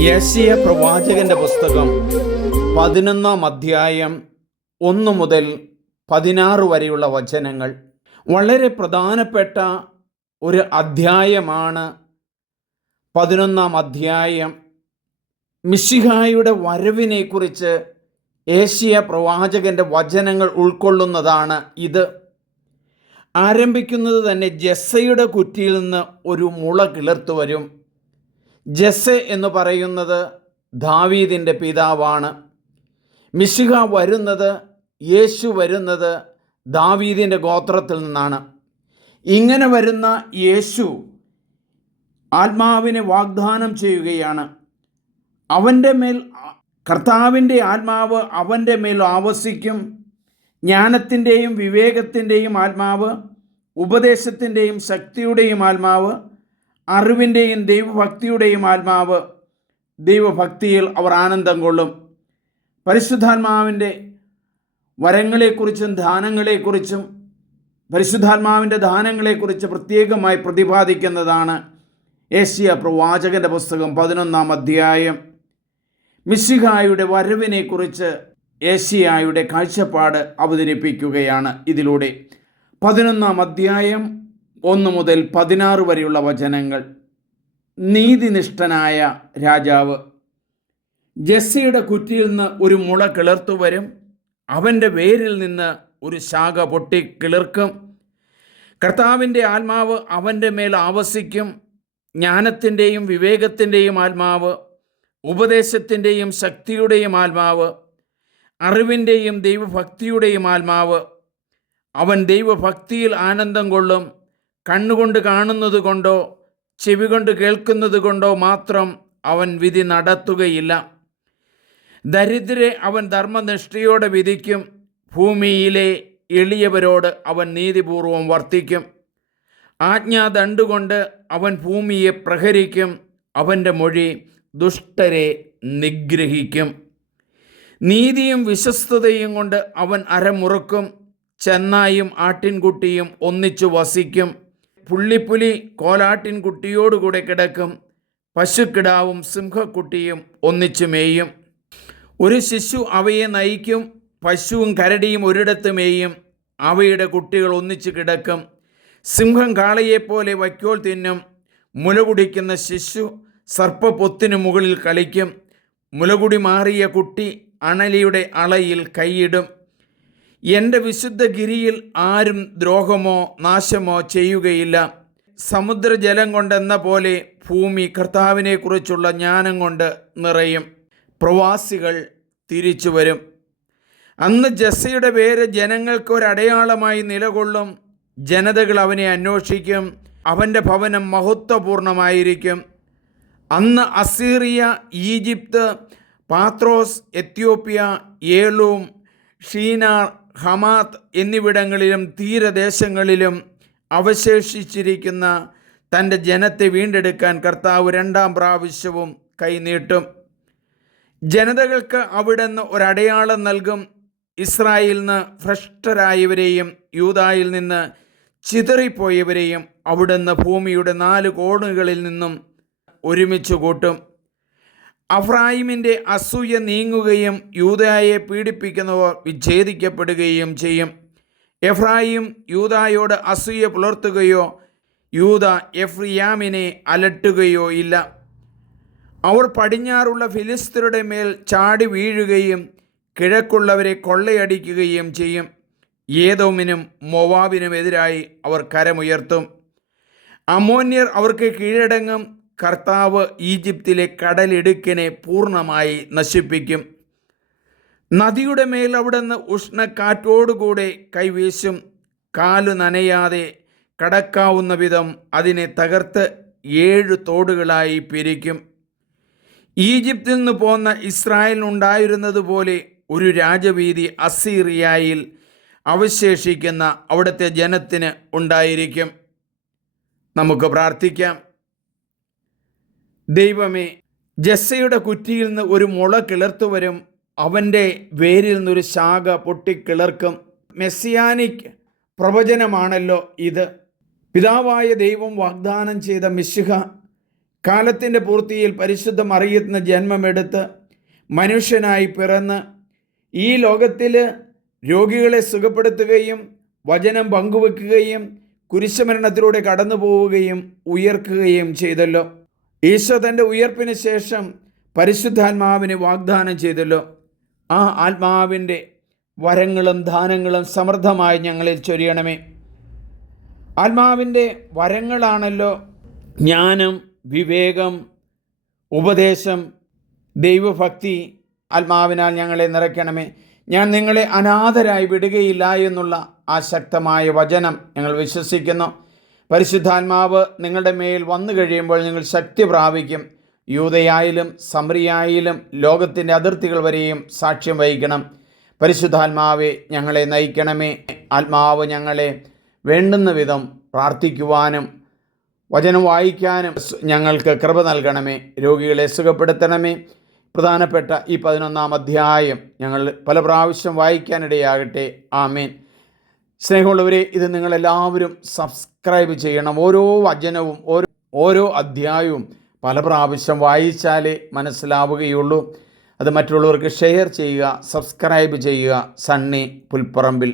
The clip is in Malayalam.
യേശയ പ്രവാചകന്റെ പുസ്തകം പതിനൊന്നാം അധ്യായം ഒന്ന് മുതൽ പതിനാറ് വരെയുള്ള വചനങ്ങൾ. വളരെ പ്രധാനപ്പെട്ട ഒരു അധ്യായമാണ് പതിനൊന്നാം അധ്യായം. മിശിഹായുടെ വരവിനെക്കുറിച്ച് ഏഷ്യ പ്രവാചകന്റെ വചനങ്ങൾ ഉൾക്കൊള്ളുന്നതാണ് ഇത്. ആരംഭിക്കുന്നത് തന്നെ ജസ്സയുടെ കുറ്റിയിൽ നിന്ന് ഒരു മുള കിളിർത്തു വരും. ജസ്സെ എന്ന് പറയുന്നത് ദാവീദിന്റെ പിതാവാണ്. മിശിഹ വരുന്നത് യേശു വരുന്നത് ദാവീദിന്റെ ഗോത്രത്തിൽ നിന്നാണ്. ഇങ്ങനെ വരുന്ന യേശു ആത്മാവിനെ വാഗ്ദാനം ചെയ്യുകയാണ്. അവന്റെ മേൽ കർത്താവിന്റെ ആത്മാവ് അവന്റെ മേൽ ആവസിക്കും. ജ്ഞാനത്തിന്റെയും വിവേകത്തിന്റെയും ആത്മാവ് ഉപദേശത്തിന്റെയും ശക്തിയുടെയും ആത്മാവ് അറിവിന്റെയും ദൈവഭക്തിയുടെയും ആത്മാവ് ദൈവഭക്തിയിൽ അവർ ആനന്ദം കൊള്ളും. പരിശുദ്ധാത്മാവിന്റെ വരങ്ങളെക്കുറിച്ചും ദാനങ്ങളെക്കുറിച്ചും പരിശുദ്ധാത്മാവിന്റെ ദാനങ്ങളെക്കുറിച്ച് പ്രത്യേകമായി പ്രതിപാദിക്കുന്നതാണ് ഏഷ്യ പ്രവാചകന്റെ പുസ്തകം പതിനൊന്നാം അധ്യായം. മിശിഹായുടെ വരവിനെക്കുറിച്ച് ഏഷ്യായുടെ കാഴ്ചപ്പാട് അവതരിപ്പിക്കുകയാണ് ഇതിലൂടെ. പതിനൊന്നാം അധ്യായം ഒന്ന് മുതൽ പതിനാറ് വരെയുള്ള വചനങ്ങൾ. നീതിനിഷ്ഠനായ രാജാവ് ജെസ്സിയുടെ കുറ്റിയിൽ നിന്ന് ഒരു മുള കിളർത്തു വരും. അവന്റെ വേരിൽ നിന്ന് ഒരു ശാഖ പൊട്ടി കിളിർക്കും. കർത്താവിന്റെ ആത്മാവ് അവന്റെ മേൽ ആവസിക്കും. ജ്ഞാനത്തിന്റെയും വിവേകത്തിന്റെയും ആത്മാവ് ഉപദേശത്തിന്റെയും ശക്തിയുടെയും ആത്മാവ് അറിവിന്റെയും ദൈവഭക്തിയുടെയും ആത്മാവ്. അവൻ ദൈവഭക്തിയിൽ ആനന്ദം കൊള്ളും. കണ്ണുകൊണ്ട് കാണുന്നത് കൊണ്ടോ ചെവി കൊണ്ട് കേൾക്കുന്നത് കൊണ്ടോ മാത്രം അവൻ വിധി നടത്തുകയില്ല. ദരിദ്രരെ അവൻ ധർമ്മനിഷ്ഠയോടെ വിധിക്കും. ഭൂമിയിലെ എളിയവരോട് അവൻ നീതിപൂർവം വർത്തിക്കും. ആജ്ഞാദണ്ടുകൊണ്ട് അവൻ ഭൂമിയെ പ്രഹരിക്കും. അവന്റെ മൊഴി ദുഷ്ടരെ നിഗ്രഹിക്കും. നീതിയും വിശ്വസ്തതയും കൊണ്ട് അവൻ അരമുറുക്കും. ചെന്നായും ആട്ടിൻകുട്ടിയും ഒന്നിച്ചു വസിക്കും. പുള്ളിപ്പുലി കോലാട്ടിൻകുട്ടിയോടുകൂടെ കിടക്കും. പശുക്കിടാവും സിംഹക്കുട്ടിയും ഒന്നിച്ചു മേയും. ഒരു ശിശു അവയെ നയിക്കും. പശുവും കരടിയും ഒരിടത്ത് മേയും. അവയുടെ കുട്ടികൾ ഒന്നിച്ചു കിടക്കും. സിംഹം കാളയെപ്പോലെ വയ്ക്കോൽ തിന്നും. മുലകുടിക്കുന്ന ശിശു സർപ്പപ്പൊത്തിനു മുകളിൽ കളിക്കും. മുലകുടി മാറിയ കുട്ടി അണലിയുടെ അളയിൽ കൈയിടും. എന്റെ വിശുദ്ധ ഗിരിയിൽ ആരും ദ്രോഹമോ നാശമോ ചെയ്യുകയില്ല. സമുദ്രജലം കൊണ്ടെന്ന പോലെ ഭൂമി കർത്താവിനെക്കുറിച്ചുള്ള ജ്ഞാനം കൊണ്ട് നിറയും. പ്രവാസികൾ തിരിച്ചു വരും. അന്ന് ജസ്സയുടെ പേര് ജനങ്ങൾക്കൊരടയാളമായി നിലകൊള്ളും. ജനതകൾ അവനെ അന്വേഷിക്കും. അവന്റെ ഭവനം മഹത്വപൂർണമായിരിക്കും. അന്ന് അസീറിയ ഈജിപ്ത് പാത്രോസ് എത്യോപ്യ ഏളൂം ഷീനാർ ഹമാത്ത് എന്നിവിടങ്ങളിലും തീരദേശങ്ങളിലും അവശേഷിച്ചിരിക്കുന്ന തന്റെ ജനത്തെ വീണ്ടെടുക്കാൻ കർത്താവ് രണ്ടാം പ്രാവശ്യവും കൈനീട്ടും ജനതകൾക്ക് അവിടുന്ന് ഒരടയാളം നൽകും. ഇസ്രായേലിൽ നിന്ന് ഭ്രഷ്ടരായവരെയും യൂതായിൽ നിന്ന് ചിതറിപ്പോയവരെയും അവിടുന്ന് ഭൂമിയുടെ നാല് കോണുകളിൽ നിന്നും ഒരുമിച്ച് കൂട്ടും. അഫ്രായിമിന്റെ അസൂയ നീങ്ങുകയും യൂതയെ പീഡിപ്പിക്കുന്നവർ വിച്ഛേദിക്കപ്പെടുകയും ചെയ്യും. എഫ്രാഹിം യൂതായോട് അസൂയ പുലർത്തുകയോ യൂത എഫ്രിയാമിനെ അലട്ടുകയോ ഇല്ല. അവർ പടിഞ്ഞാറുള്ള ഫിലിസ്തരുടെ മേൽ ചാടി വീഴുകയും കിഴക്കുള്ളവരെ കൊള്ളയടിക്കുകയും ചെയ്യും. ഏതോമിനും മൊവാബിനും എതിരായി അവർ കരമുയർത്തും. അമോന്യർ അവർക്ക് കീഴടങ്ങും. കർത്താവ് ഈജിപ്തിലെ കടലിടുക്കിനെ പൂർണമായി നശിപ്പിക്കും. നദിയുടെ മേൽ അവിടുന്ന് ഉഷ്ണക്കാറ്റോടുകൂടെ കൈവീശും. കാലു നനയാതെ കടക്കാവുന്ന വിധം അതിനെ തകർത്ത് ഏഴ് തോടുകളായി പിരിക്കും. ഈജിപ്തിൽ നിന്ന് പോന്ന ഇസ്രായേലിനുണ്ടായിരുന്നതുപോലെ ഒരു രാജവീതി അസീറിയായിൽ അവശേഷിക്കുന്ന അവിടുത്തെ ജനത്തിന് ഉണ്ടായിരിക്കും. നമുക്ക് പ്രാർത്ഥിക്കാം. ദൈവമേ ജസ്സയുടെ കുറ്റിയിൽ നിന്ന് ഒരു മുള കിളർത്തുവരും അവന്റെ വേരിൽ നിന്നൊരു ശാഖ പൊട്ടിക്കിളർക്കും. മെസ്സിയാനിക് പ്രവചനമാണല്ലോ ഇത്. പിതാവായ ദൈവം വാഗ്ദാനം ചെയ്ത മിശിഹ കാലത്തിന്റെ പൂർത്തിയിൽ പരിശുദ്ധ മറിയുന്ന ജന്മമെടുത്ത് മനുഷ്യനായി പിറന്ന് ഈ ലോകത്തിൽ രോഗികളെ സുഖപ്പെടുത്തുകയും വചനം പങ്കുവെക്കുകയും കുരിശമരണത്തിലൂടെ കടന്നു പോവുകയും ഉയർക്കുകയും ചെയ്തല്ലോ. ഈശോ തന്റെ ഉയർപ്പിന് ശേഷം പരിശുദ്ധാത്മാവിന് വാഗ്ദാനം ചെയ്തല്ലോ. ആ ആത്മാവിന്റെ വരങ്ങളും ദാനങ്ങളും സമൃദ്ധമായി ഞങ്ങളിൽ ചൊരിയണമേ. ആത്മാവിന്റെ വരങ്ങളാണല്ലോ ജ്ഞാനം വിവേകം ഉപദേശം ദൈവഭക്തി ആത്മാവിനാൽ ഞങ്ങളെ നിറയ്ക്കണമേ. ഞാൻ നിങ്ങളെ അനാഥരായി വിടുകയില്ല എന്നുള്ള ആ ശക്തമായ വചനം ഞങ്ങൾ വിശ്വസിക്കുന്നു. പരിശുദ്ധാത്മാവ് നിങ്ങളുടെ മേൽ വന്നു കഴിയുമ്പോൾ നിങ്ങൾ ശക്തി പ്രാപിക്കും യൂതയായാലും സമറിയായാലും ലോകത്തിന്റെ അതിർത്തികൾ വരെയും സാക്ഷ്യം വഹിക്കണം. പരിശുദ്ധാത്മാവെ ഞങ്ങളെ നയിക്കണമേ. ആത്മാവ് ഞങ്ങളെ വേണ്ടുന്ന വിധം പ്രാർത്ഥിക്കുവാനും വചനം വായിക്കാനും ഞങ്ങൾക്ക് കൃപ നൽകണമേ. രോഗികളെ സുഖപ്പെടുത്തണമേ. പ്രധാനപ്പെട്ട ഈ പതിനൊന്നാം അധ്യായം ഞങ്ങൾ പല പ്രാവശ്യം വായിക്കാനിടയാകട്ടെ. ആമേൻ. സ്നേഹമുള്ളവരെ ഇത് നിങ്ങളെല്ലാവരും സബ്സ്ക്രൈബ് ചെയ്യണം. ഓരോ വചനവും ഓരോ ഓരോ അധ്യായവും പല പ്രാവശ്യം വായിച്ചാലേ മനസ്സിലാവുകയുള്ളൂ. അത് മറ്റുള്ളവർക്ക് ഷെയർ ചെയ്യുക സബ്സ്ക്രൈബ് ചെയ്യുക. സണ്ണി പുൽപ്പറമ്പിൽ